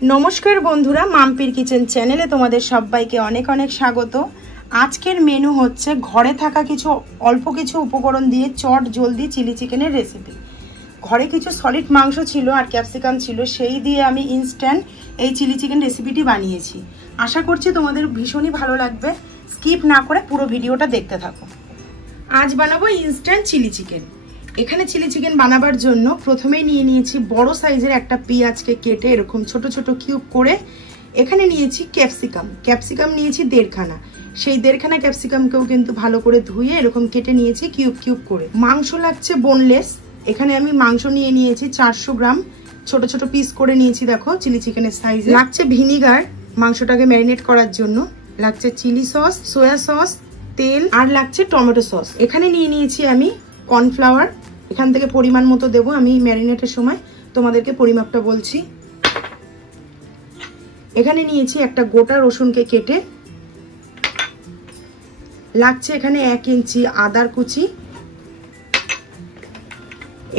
नमस्कार बंधुरा माम्पिर किचेन चैनेले तुम्हादेर सबाइके अनेक अनेक स्वागत। आजकेर मेनू होच्छे घरे थाका किछु अल्प किछु उपकरण दिए चट जल्दी चिली चिकेनेर रेसिपि। घरे किछु सलिड मांस छिलो और क्यापसिकाम छिलो, सेई दिए आमी इन्स्टैंट এই चिली चिकेन रेसिपिटी बानिয়েছি। आशा करছি তোমাদের ভীষণই ভালো লাগবে। স্কিপ না করে পুরো ভিডিওটা দেখতে থাকো। আজ বানাবো ইনস্ট্যান্ট চিলি চিকেন। এখানে চিলি চিকেন বানাবার জন্য প্রথমেই নিয়ে নিয়েছি বড় সাইজের একটা পেঁয়াজকে কেটে এরকম ছোট ছোট কিউব করে। এখানে নিয়েছি ক্যাপসিকাম নিয়েছি 1.5 খানা। সেই 1.5 খানা ক্যাপসিকামকেও কিন্তু ভালো করে ধুয়ে এরকম কেটে নিয়েছি কিউব কিউব করে। মাংস লাগছে বোনলেস। এখানে আমি মাংস নিয়ে নিয়েছি 400 গ্রাম, ছোট ছোট পিস করে নিয়েছি দেখো চিলি চিকেনের সাইজে। লাগছে ভিনিগার মাংসটাকে ম্যারিনেট করার জন্য, লাগছে চিলি সস, সোয়া সস, তেল আর লাগছে টমেটো সস। এখানে নিয়ে নিয়েছি আমি কর্নফ্লাওয়ার। এখান থেকে পরিমাণ মতো দেব, আমি ম্যারিনেটের সময় তোমাদেরকে পরিমাপটা বলছি। এখানে নিয়েছি একটা গোটা রসুনকে কেটে, লাগছে এখানে 1 ইঞ্চি আদার কুচি।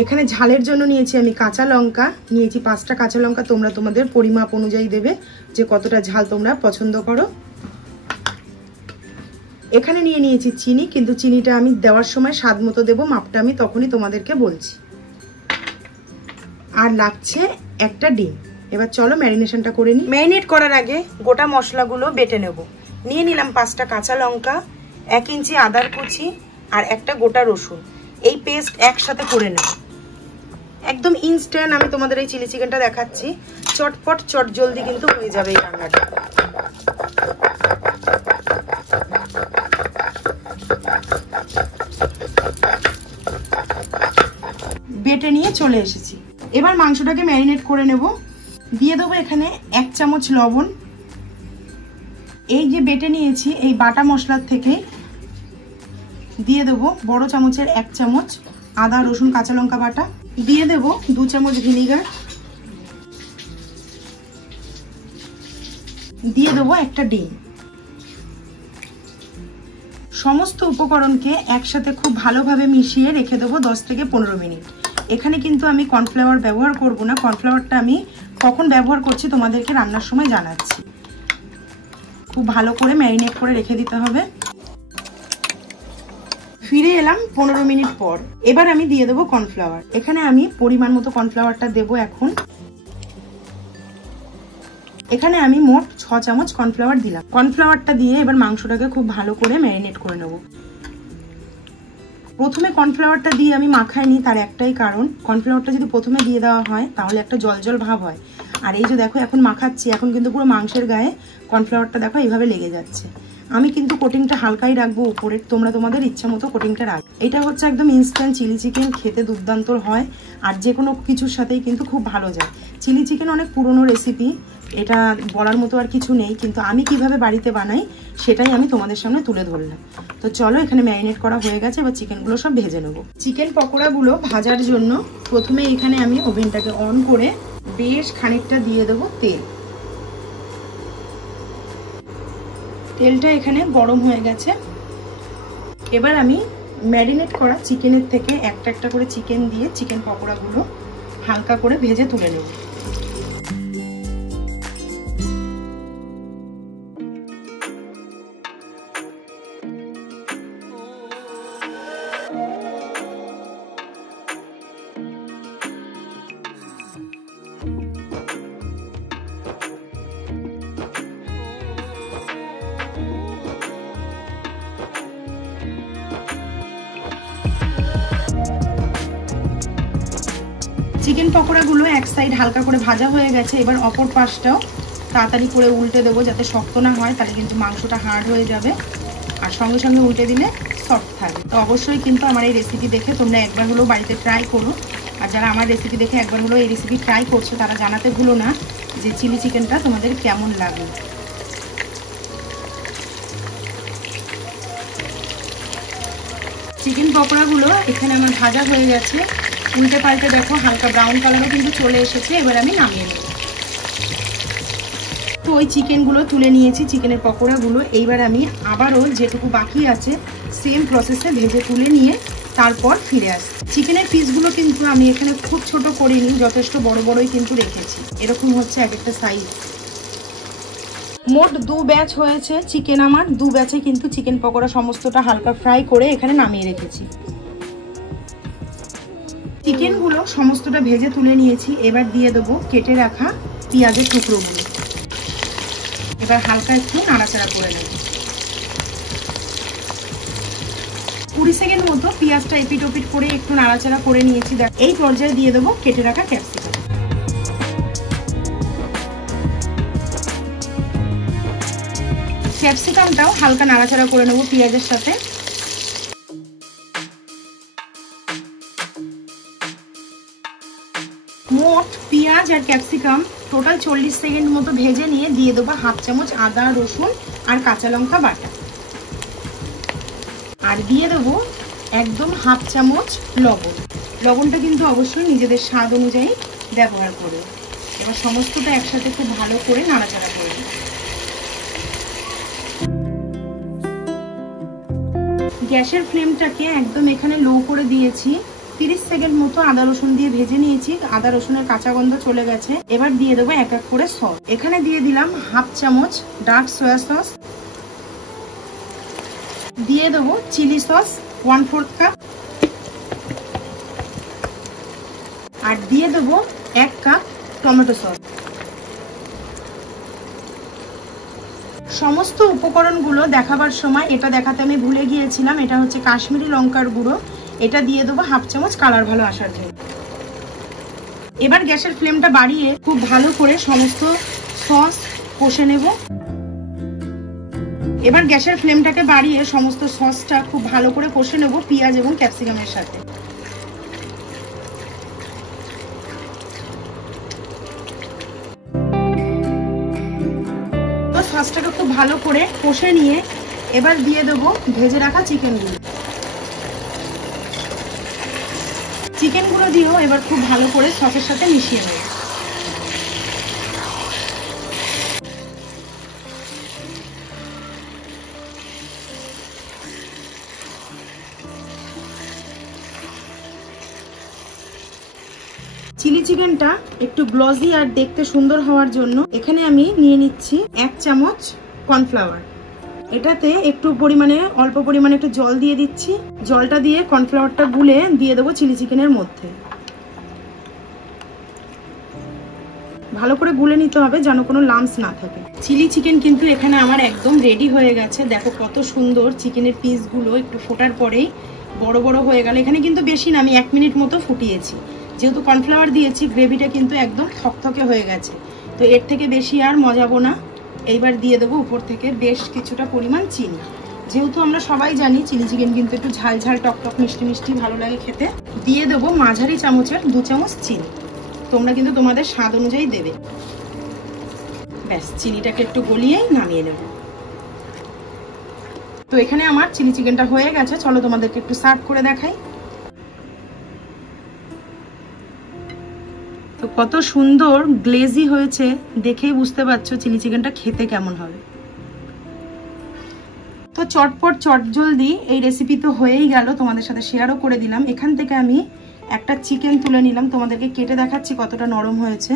এখানে ঝালের জন্য নিয়েছি আমি কাঁচা লঙ্কা, নিয়েছি 5টা কাঁচা লঙ্কা। তোমরা তোমাদের পরিমাপ অনুযায়ী দেবে যে কতটা ঝাল তোমরা পছন্দ করো। এখানে নিয়ে নিয়েছি চিনি, কিন্তু চিনিটা আমি দেওয়ার সময় স্বাদ মতো দেবো, মাপটা আমি তখনই তোমাদেরকে বলছি। আর লাগছে একটা ডিম। এবার চলো ম্যারিনেশনটা করে নিই। ম্যারিনেট করার আগে গোটা মশলাগুলো বেটে নেব। নিয়ে নিলাম 5টা কাঁচা লঙ্কা, 1 ইঞ্চি আদার কুচি আর একটা গোটা রসুন। এই পেস্ট একসাথে করে নেব। একদম ইনস্ট্যান্ট আমি তোমাদের এই চিলি চিকেনটা দেখাচ্ছি, চটপট চট জলদি কিন্তু হয়ে যাবে এই রান্নাটা। বেটে নিয়ে চলে এসেছি। এবার মাংসটাকে ম্যারিনেট করে নেব। দিয়ে দেবো এখানে 1 চামচ লবণ। এই যে বেটে নিয়েছি এই বাটা মশলার থেকে দিয়ে দেবো বড় চামচের 1 চামচ আদা রসুন কাঁচা লঙ্কা বাটা। দিয়ে দেবো 2 চামচ ভিনিগার। দিয়ে দেবো একটা ডিম। সমস্ত উপকরণকে একসাথে খুব ভালোভাবে মিশিয়ে রেখে দেবো 10 থেকে 15 মিনিট। এখানে কিন্তু আমি কর্নফ্লাওয়ার ব্যবহার করব না। কর্নফ্লাওয়ারটা আমি কখন ব্যবহার করছি তোমাদেরকে রান্নার সময় জানাচ্ছি। খুব ভালো করে ম্যারিনেট করে রেখে দিতে হবে। ফিরে এলাম 15 মিনিট পর। এবার আমি দিয়ে দেবো কর্নফ্লাওয়ার। এখানে আমি পরিমাণ মতো কর্নফ্লাওয়ারটা দেবো এখন। এখানে আমি মোট 6 চামচ কর্নফ্লাওয়ার দিলাম। কর্নফ্লাওয়ারটা দিয়ে এবার মাংসটাকে খুব ভালো করে ম্যারিনেট করে নেব। প্রথমে কর্নফ্লাওয়ারটা দিয়ে আমি মাখাইনি, তার একটাই কারণ কর্নফ্লাওয়ারটা যদি প্রথমে দিয়ে দেওয়া হয় তাহলে একটা জল জল ভাব হয়। আর এই যে দেখো এখন মাখাচ্ছি, এখন কিন্তু পুরো মাংসের গায়ে কর্নফ্লাওয়ারটা দেখো এইভাবে লেগে যাচ্ছে। আমি কিন্তু কোটিংটা হালকাই রাখবো উপরে, তোমরা তোমাদের ইচ্ছা মতো কোটিংটা রাখবে। এটা হচ্ছে একদম ইনস্ট্যান্ট চিলি চিকেন, খেতে দুর্দান্ত হয় আর যে কোনো কিছুর সাথেই কিন্তু খুব ভালো যায়। চিলি চিকেন অনেক পুরনো রেসিপি, এটা বলার মতো আর কিছু নেই, কিন্তু আমি কিভাবে বাড়িতে বানাই সেটাই আমি তোমাদের সামনে তুলে ধরলাম। তো চলো এখানে ম্যারিনেট করা হয়ে গেছে, এবার চিকেনগুলো সব ভেজে নেবো। চিকেন পকোড়াগুলো ভাজার জন্য প্রথমে এখানে আমি ওভেনটাকে অন করে বেশ খানিকটা দিয়ে দেবো তেল। তেলটা এখানে গরম হয়ে গেছে। এবার আমি ম্যারিনেট করা চিকেনের থেকে একটা একটা করে চিকেন দিয়ে চিকেন পকোড়াগুলো হালকা করে ভেজে তুলে নেব। চিকেন পকোড়াগুলো এক সাইড হালকা করে ভাজা হয়ে গেছে। এবার অপর পাশটাও তাড়াতাড়ি করে উল্টে দেবো যাতে শক্ত না হয়, তাহলে কিন্তু মাংসটা হার্ড হয়ে যাবে। আর সঙ্গে সঙ্গে উল্টে দিলে সফট থাকবে। তো অবশ্যই কিন্তু আমার এই রেসিপি দেখে তোমরা একবার হলেও বাড়িতে ট্রাই করো। আর যারা আমার রেসিপি দেখে একবার হলেও এই রেসিপি ট্রাই করছো তারা জানাতে ভুলো না যে চিলি চিকেনটা তোমাদের কেমন লাগে। চিকেন পকোড়াগুলো এখানে আমার ভাজা হয়ে গেছে। উল্টে পাল্টে দেখো হালকা ব্রাউন কালারও কিন্তু চলে এসেছে। এবার আমি নামিয়ে নেব। তো ওই চিকেনগুলো তুলে নিয়েছি, চিকেনের পকোড়াগুলো। এইবার আমি আবারও যেটুকু বাকি আছে সেম প্রসেসে ভেজে তুলে নিয়ে তারপর ফিরে আসছি। চিকেনের পিসগুলো কিন্তু আমি এখানে খুব ছোট করিনি, যথেষ্ট বড় বড়ই কিন্তু রেখেছি। এরকম হচ্ছে এক একটা সাইজ। মোট 2 ব্যাচ হয়েছে চিকেন আমার। 2 ব্যাচে কিন্তু চিকেন পকোড়া সমস্তটা হালকা ফ্রাই করে এখানে নামিয়ে রেখেছি। চিকেনগুলো সমস্তটা ভেজে তুলে নিয়েছি। এবার দিয়ে দেবো কেটে রাখা পেঁয়াজের টুকরোগুলো। এবার হালকা একটু নাড়াচাড়া করে নেব। 20 সেকেন্ড মতো পেঁয়াজটা এপিট ওপিট করে একটু নাড়াচাড়া করে নিয়েছি। এই পর্যায়ে দিয়ে দেবো কেটে রাখা ক্যাপসিকাম। ক্যাপসিকামটাও হালকা নাড়াচাড়া করে নেব পেঁয়াজের সাথে। মোট পেঁয়াজ আর ক্যাপসিকাম টোটাল 40 সেকেন্ড মতো ভেজে নিয়ে দিয়ে দেবো 1/2 চামচ আদা রসুন আর কাঁচা লঙ্কা বাটা। আর দিয়ে দেবো একদম 1/2 চামচ লবণ। লবণটা কিন্তু অবশ্যই নিজেদের স্বাদ অনুযায়ী ব্যবহার করবে। এবার সমস্তটা একসাথে খুব ভালো করে নাড়াচাড়া করে দেবো। গ্যাসের ফ্লেমটাকে একদম এখানে লো করে দিয়েছি। 30 সেকেন্ড মতো আদা রসুন দিয়ে ভেজে নিয়েছি। আদা রসুনের কাঁচা গন্ধ চলে গেছে। এবার দিয়ে দেবো এক এক করে সস। এখানে দিয়ে দিলাম 1/2 চামচ ডার্ক সয়া সস। দিয়ে দেবো চিলি সস 1/4 কাপ। আর দিয়ে দেবো 1 কাপ টমেটো সস। সমস্ত উপকরণগুলো দেখাবার সময় এটা দেখাতে আমি ভুলে গিয়েছিলাম। এটা হচ্ছে কাশ্মীরি লঙ্কার গুঁড়ো। এটা দিয়ে দেবো 1/2 চামচ কালার ভালো আসার জন্য। এবার গ্যাসের ফ্লেমটা বাড়িয়ে খুব ভালো করে সমস্ত সস কষে নেব। এবার গ্যাসের ফ্লেমটাকে বাড়িয়ে সমস্ত সসটা খুব ভালো করে কষে নেব পেঁয়াজ এবং ক্যাপসিকামের সাথে। তো সসটাকে খুব ভালো করে কষে নিয়ে এবার দিয়ে দেবো ভেজে রাখা চিকেনগুলো। চিকেনগুলো দিয়েও এবার খুব ভালো করে সসের সাথে মিশিয়ে নেব। চিলি চিকেনটা একটু গ্লসি আর দেখতে সুন্দর হওয়ার জন্য এখানে আমি নিয়ে নিচ্ছি 1 চামচ কর্নফ্লাওয়ার। এটাতে একটু পরিমাণে অল্প পরিমাণে একটু জল দিয়ে দিচ্ছি। জলটা দিয়ে কর্নফ্লাওয়ারটা গুলে দিয়ে দেবো চিলি চিকেনের মধ্যে। ভালো করে গুলে নিতে হবে যেন কোনো লাম্পস না থাকে। চিলি চিকেন কিন্তু এখানে আমার একদম রেডি হয়ে গেছে। দেখো কত সুন্দর চিকেনের পিসগুলো একটু ফোটার পরেই বড় বড় হয়ে গেল। এখানে কিন্তু বেশি না, আমি 1 মিনিট মতো ফুটিয়েছি। যেহেতু কর্নফ্লাওয়ার দিয়েছি গ্রেভিটা কিন্তু একদম থকথকে হয়ে গেছে। তো এর থেকে বেশি আর মজাবো না। এইবার দিয়ে দেবো উপর থেকে বেশ কিছুটা পরিমাণ চিনি। যেহেতু আমরা সবাই জানি চিলি চিকেন কিন্তু একটু ঝাল ঝাল টকটক মিষ্টি মিষ্টি ভালো লাগে খেতে। দিয়ে দেবো মাঝারি চামচের 2 চামচ চিনি। তোমরা কিন্তু তোমাদের স্বাদ অনুযায়ী দেবে। ব্যাস চিনিটাকে একটু গলিয়েই নামিয়ে নেব। তো এখানে আমার চিলি চিকেনটা হয়ে গেছে। চলো তোমাদেরকে একটু সার্ভ করে দেখাই। তো কত সুন্দর গ্লেজি হয়েছে, দেখেই বুঝতে পারছো চিলি চিকেনটা খেতে কেমন হবে। তো চটপট চটজলদি এই রেসিপি তো হয়েই গেল, তোমাদের সাথে শেয়ারও করে দিলাম। এখান থেকে আমি একটা চিকেন তুলে নিলাম, তোমাদেরকে কেটে দেখাচ্ছি কতটা নরম হয়েছে।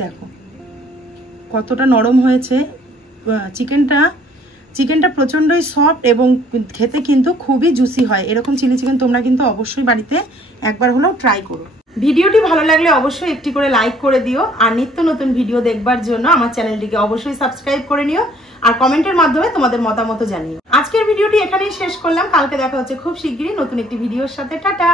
দেখো কতটা নরম হয়েছে চিকেনটা প্রচন্ডই সফট এবং খেতে কিন্তু খুবই জুসি হয়। এরকম চিলি চিকেন তোমরা কিন্তু অবশ্যই বাড়িতে একবার হলেও ট্রাই করো। ভিডিওটি ভালো লাগলে অবশ্যই একটি করে লাইক করে দিও। আর নিত্য নতুন ভিডিও দেখবার জন্য আমার চ্যানেলটিকে অবশ্যই সাবস্ক্রাইব করে নিও। আর কমেন্টের মাধ্যমে তোমাদের মতামত জানিও। আজকের ভিডিওটি এখানেই শেষ করলাম। কালকে দেখা হচ্ছে খুব শিগগিরই নতুন একটি ভিডিওর সাথে। টাটা।